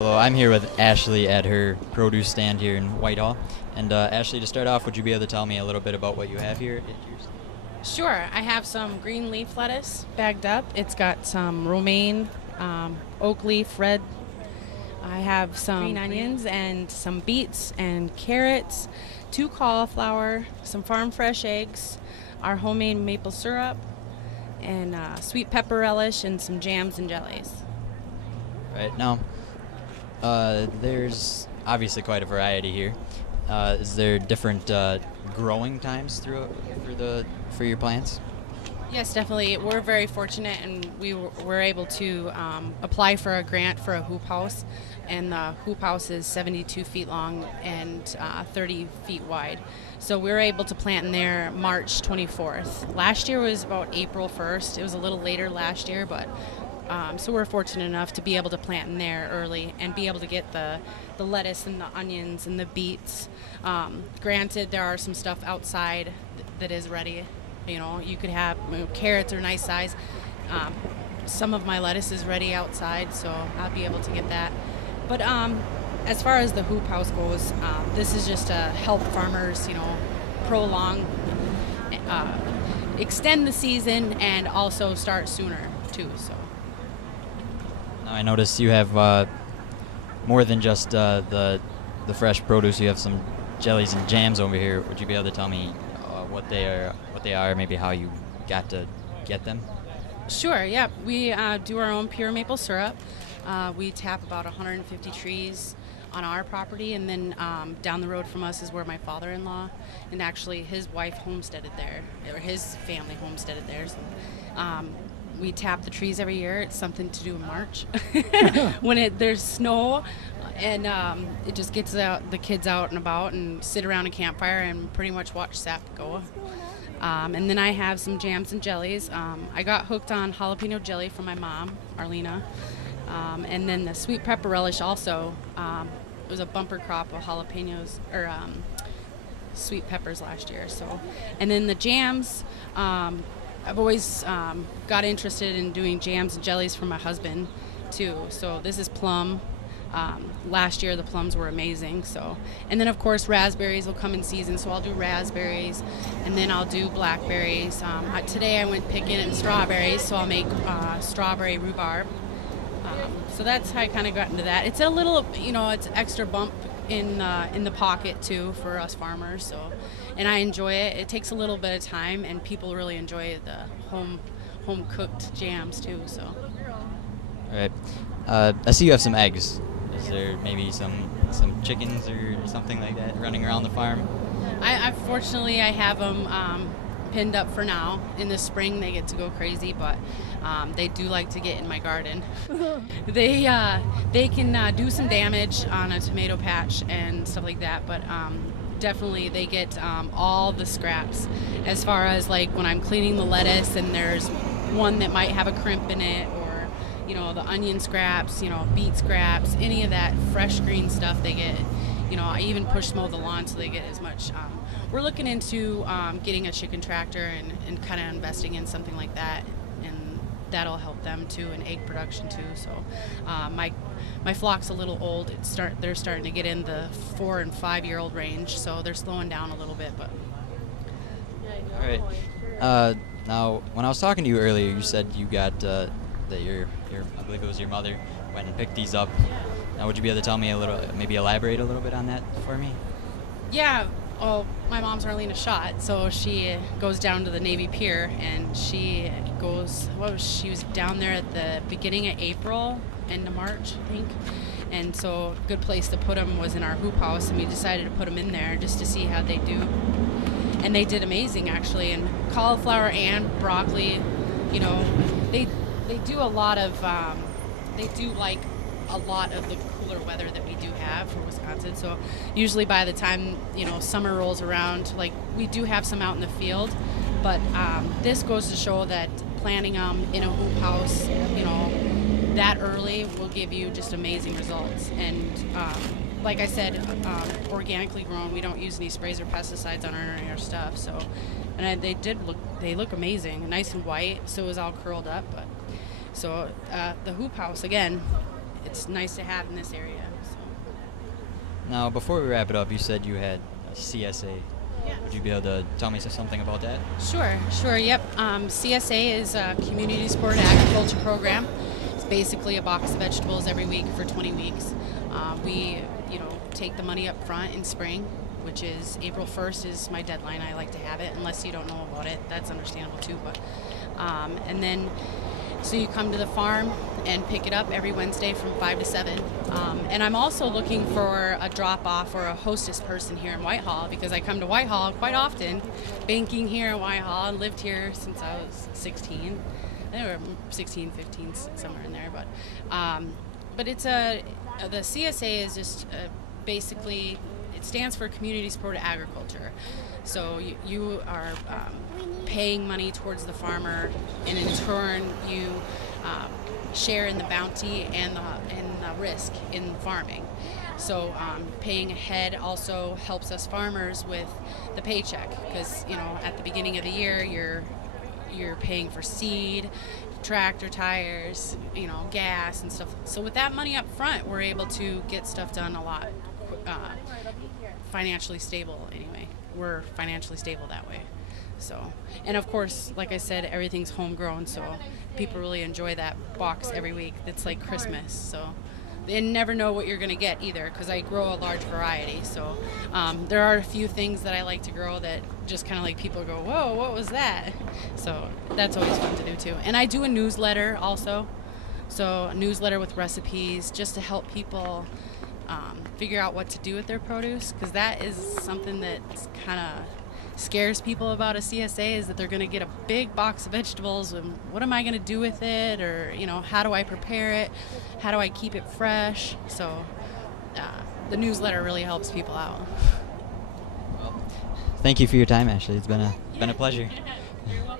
Hello, I'm here with Ashley at her produce stand here in Whitehall. And Ashley, to start off, would you be able to tell me a little bit about what you have here at your stand? Sure. I have some green leaf lettuce bagged up. It's got some romaine, oak leaf, red. I have some green onions and some beets and carrots, two cauliflower, some farm fresh eggs, our homemade maple syrup, and sweet pepper relish, and some jams and jellies. Right now, there's obviously quite a variety here. Is there different growing times through for your plants? Yes, definitely. We're very fortunate, and were able to apply for a grant for a hoop house, and the hoop house is 72 feet long and 30 feet wide. So we were able to plant in there March 24th. Last year was about April 1st. It was a little later last year, but so we're fortunate enough to be able to plant in there early and be able to get the lettuce and the onions and the beets. Granted, there are some stuff outside that is ready. You know, you could have carrots are nice size. Some of my lettuce is ready outside, so I'll be able to get that. But as far as the hoop house goes, this is just to help farmers, prolong, extend the season, and also start sooner too. So. Now, I notice you have more than just the fresh produce. You have some jellies and jams over here. Would you be able to tell me what they are, maybe how you got to get them? Sure, yeah. We do our own pure maple syrup. We tap about 150 trees on our property, and then down the road from us is where my father-in-law and actually his wife homesteaded there, or his family homesteaded there. So, we tap the trees every year. It's something to do in March when there's snow, and it just gets the kids out and about and sit around a campfire and pretty much watch sap go. And then I have some jams and jellies. I got hooked on jalapeno jelly from my mom, Arlena. And then the sweet pepper relish also. It was a bumper crop of jalapenos or sweet peppers last year. So, and then the jams. I've always got interested in doing jams and jellies for my husband too. So this is plum. Last year the plums were amazing. So, and then of course raspberries will come in season. So I'll do raspberries, and then I'll do blackberries. Today I went picking strawberries, so I'll make strawberry rhubarb. So that's how I kind of got into that. It's a little, it's extra bump in the pocket too for us farmers. So, and I enjoy it. It takes a little bit of time, and people really enjoy the home cooked jams too. So. All right. I see you have some eggs. Is there maybe some chickens or something like that running around the farm? I fortunately I have them pinned up for now. In the spring they get to go crazy, but they do like to get in my garden. They can do some damage on a tomato patch and stuff like that, but definitely they get all the scraps. As far as like when I'm cleaning the lettuce and there's one that might have a crimp in it, or the onion scraps, beet scraps, any of that fresh green stuff they get. I even push mow the lawn so they get as much. We're looking into getting a chicken tractor and kind of investing in something like that, and that'll help them too in egg production too. So my flock's a little old. They're starting to get in the 4 and 5 year old range, so they're slowing down a little bit. But all right. Now, when I was talking to you earlier, you said you got that your I believe it was your mother went and picked these up. Now, would you be able to tell me maybe elaborate a little bit on that for me? yeah. Oh, my mom's Arlena Schott, so she goes down to the Navy Pier, and she was down there at the beginning of April, end of March, I think. And so a good place to put them was in our hoop house, and we decided to put them in there just to see how they do. And they did amazing, actually. And cauliflower and broccoli, they do a lot of, they do like a lot of the cooler weather that we do have for Wisconsin. So usually by the time summer rolls around, like we do have some out in the field, but this goes to show that planting them in a hoop house, that early will give you just amazing results. And like I said, organically grown. We don't use any sprays or pesticides on our stuff. So, and they look amazing, nice and white. So it was all curled up, but so the hoop house again it's nice to have in this area. So. Now, before we wrap it up, you said you had a CSA. Yeah. Would you be able to tell me something about that? Sure, yep. CSA is a community supported agriculture program. It's basically a box of vegetables every week for 20 weeks. We, take the money up front in spring, which is April 1st is my deadline. I like to have it, unless you don't know about it. That's understandable too. But and then, so you come to the farm and pick it up every Wednesday from 5 to 7. And I'm also looking for a drop-off or a hostess person here in Whitehall, because I come to Whitehall quite often, banking here in Whitehall, and lived here since I was 16. I think we were 16, 15, somewhere in there. But it's the CSA is just basically, it stands for Community Supported Agriculture. So you are paying money towards the farmer, and in turn you share in the bounty and the risk in farming. So paying ahead also helps us farmers with the paycheck, because at the beginning of the year you're paying for seed, tractor tires, gas and stuff. So with that money up front, we're able to get stuff done a lot financially stable anyway. We're financially stable that way. So, and of course, like I said, everything's homegrown, so people really enjoy that box every week. It's like Christmas, so they never know what you're going to get either, because I grow a large variety. So there are a few things that I like to grow that just kind of like people go, whoa, what was that? So that's always fun to do too. And I do a newsletter also. So a newsletter with recipes, just to help people figure out what to do with their produce, because that is something that kind of scares people about a CSA, is that they're going to get a big box of vegetables and what am I going to do with it, or how do I prepare it, how do I keep it fresh. So the newsletter really helps people out. Well, thank you for your time, Ashley. It's been a pleasure. You're welcome.